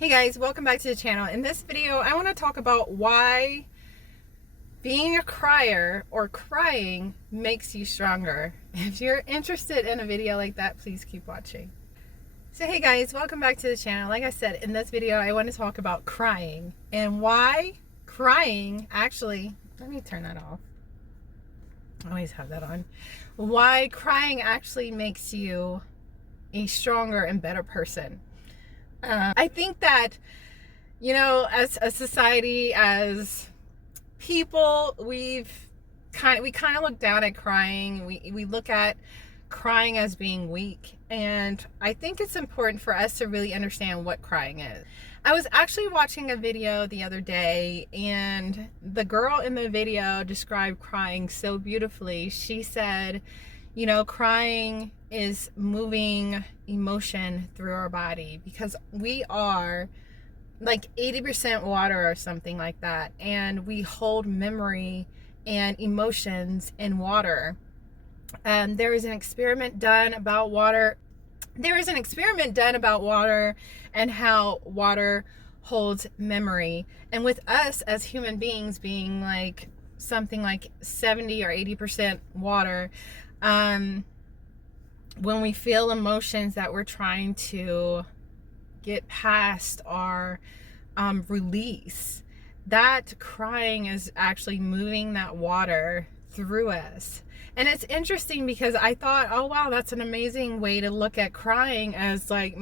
Hey guys, welcome back to the channel. In this video, I want to talk about why being a crier or crying makes you stronger. If you're interested in a video like that, please keep watching. So hey guys, welcome back to the channel. Like I said, in this video, I want to talk about crying and why crying actually, let me turn that off. I always have that on. Why crying actually makes you a stronger and better person. I think that, as a society, as people, we kind of look down at crying. We look at crying as being weak, and I think it's important for us to really understand what crying is. I was actually watching a video the other day, and the girl in the video described crying so beautifully. She said, crying is moving emotion through our body because we are like 80% water or something like that, and we hold memory and emotions in water. There is an experiment done about water. And how water holds memory. And with us as human beings being like something like 70 or 80% water, when we feel emotions that we're trying to get past or release, that crying is actually moving that water through us. And it's interesting because I thought, oh wow, that's an amazing way to look at crying, as like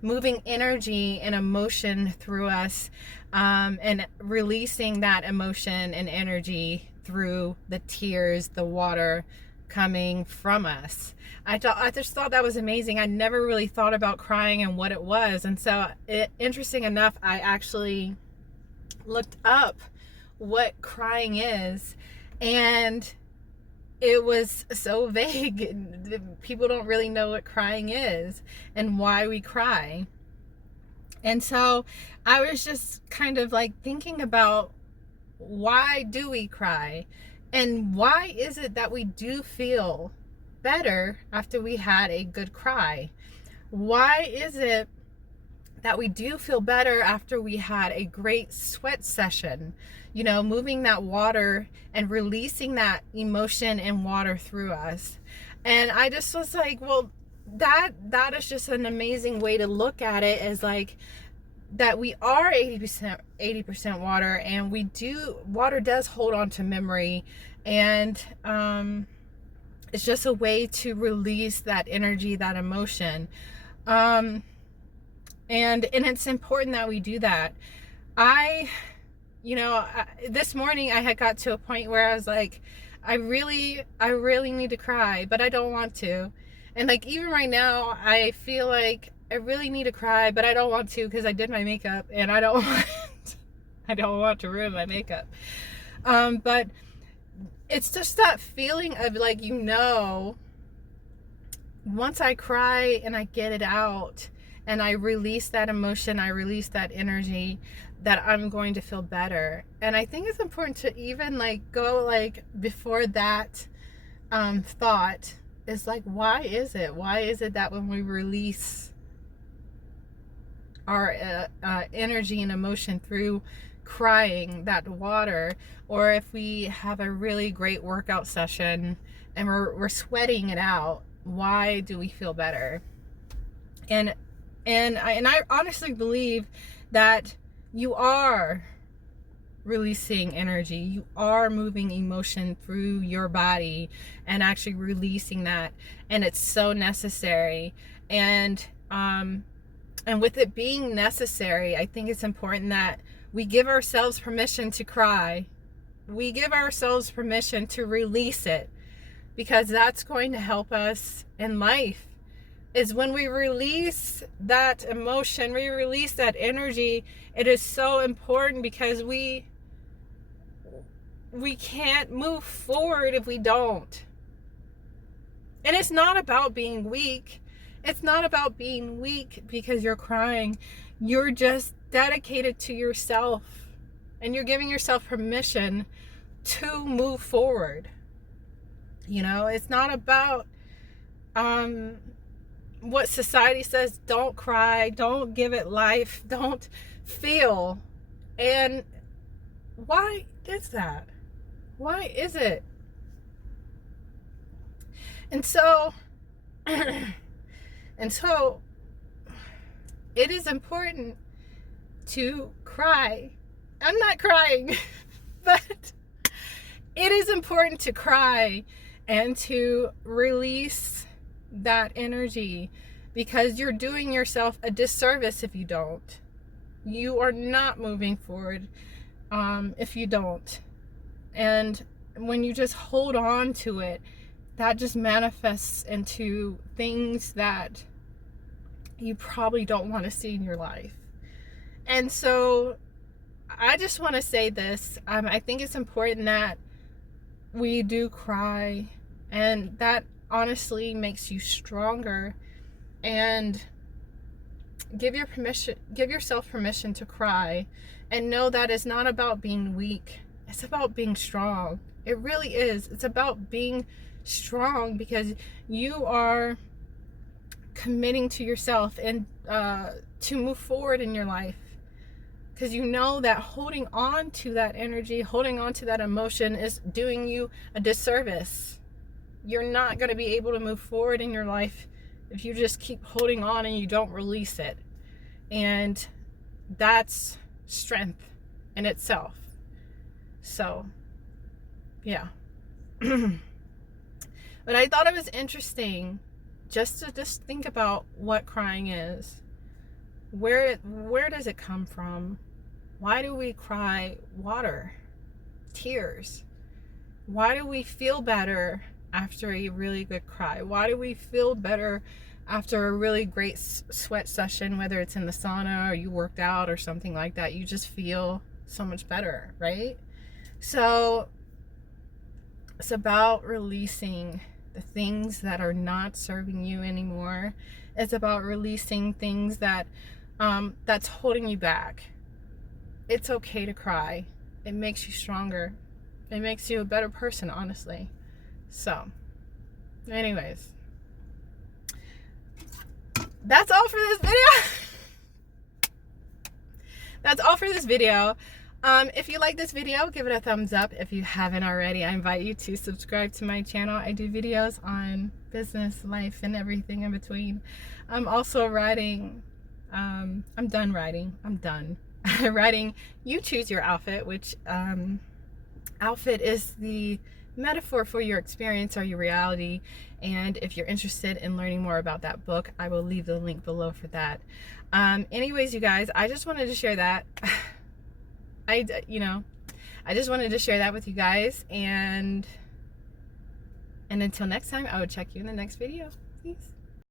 moving energy and emotion through us, and releasing that emotion and energy through the tears, the water coming from us. I just thought that was amazing. I never really thought about crying and what it was. And so interesting enough, I actually looked up what crying is, and it was so vague. People don't really know what crying is and why we cry. And so I was just kind of like thinking about, why do we cry? And why is it that we do feel better after we had a good cry? Why is it that we do feel better after we had a great sweat session? Moving that water and releasing that emotion and water through us. And I just was like, well, that is just an amazing way to look at it, as like that we are 80% water, and water does hold on to memory, and it's just a way to release that energy, that emotion, and it's important that we do that. This morning I had got to a point where I was like, I really need to cry, but I don't want to. And like even right now, I feel like I really need to cry, but I don't want to because I did my makeup, and I don't want to ruin my makeup. But it's just that feeling of like, once I cry and I get it out and I release that emotion, I release that energy, that I'm going to feel better. And I think it's important to even like go like before that thought is like, why is it that when we release our energy and emotion through crying, that water, or if we have a really great workout session and we're sweating it out, why do we feel better? And I honestly believe that you are releasing energy, you are moving emotion through your body and actually releasing that, and it's so necessary. And with it being necessary, I think it's important that we give ourselves permission to cry. We give ourselves permission to release it, because that's going to help us in life. Is when we release that emotion, we release that energy, it is so important, because we can't move forward if we don't. And it's not about being weak. It's not about being weak because you're crying. You're just dedicated to yourself, and you're giving yourself permission to move forward. It's not about what society says, don't cry, don't give it life, don't feel. And why is that? Why is it? And so and so it is important to cry. I'm not crying, but it is important to cry and to release that energy, because you're doing yourself a disservice if you don't. You are not moving forward if you don't. And when you just hold on to it, that just manifests into things that you probably don't want to see in your life. And so I just want to say this. I think it's important that we do cry, and that honestly makes you stronger. And give yourself permission to cry, and know that it's not about being weak. It's about being strong. It really is. It's about being strong, because you are committing to yourself and to move forward in your life. Because you know that holding on to that energy, holding on to that emotion is doing you a disservice. You're not going to be able to move forward in your life if you just keep holding on and you don't release it. And that's strength in itself. So, yeah. But I thought it was interesting just to think about what crying is. Where does it come from? Why do we cry water, tears? Why do we feel better after a really good cry? Why do we feel better after a really great sweat session, whether it's in the sauna or you worked out or something like that? You just feel so much better, right? So it's about releasing the things that are not serving you anymore. It's about releasing things that that's holding you back. It's okay to cry. It makes you stronger. It makes you a better person, honestly. So, anyways, that's all for this video. That's all for this video. If you like this video, give it a thumbs up. If you haven't already, I invite you to subscribe to my channel. I do videos on business, life, and everything in between. I'm also writing, I'm done writing. I'm done writing You Choose Your Outfit, which outfit is the metaphor for your experience or your reality. And if you're interested in learning more about that book, I will leave the link below for that. Anyways, you guys, I just wanted to share that. I just wanted to share that with you guys, and until next time, I will check you in the next video. Peace.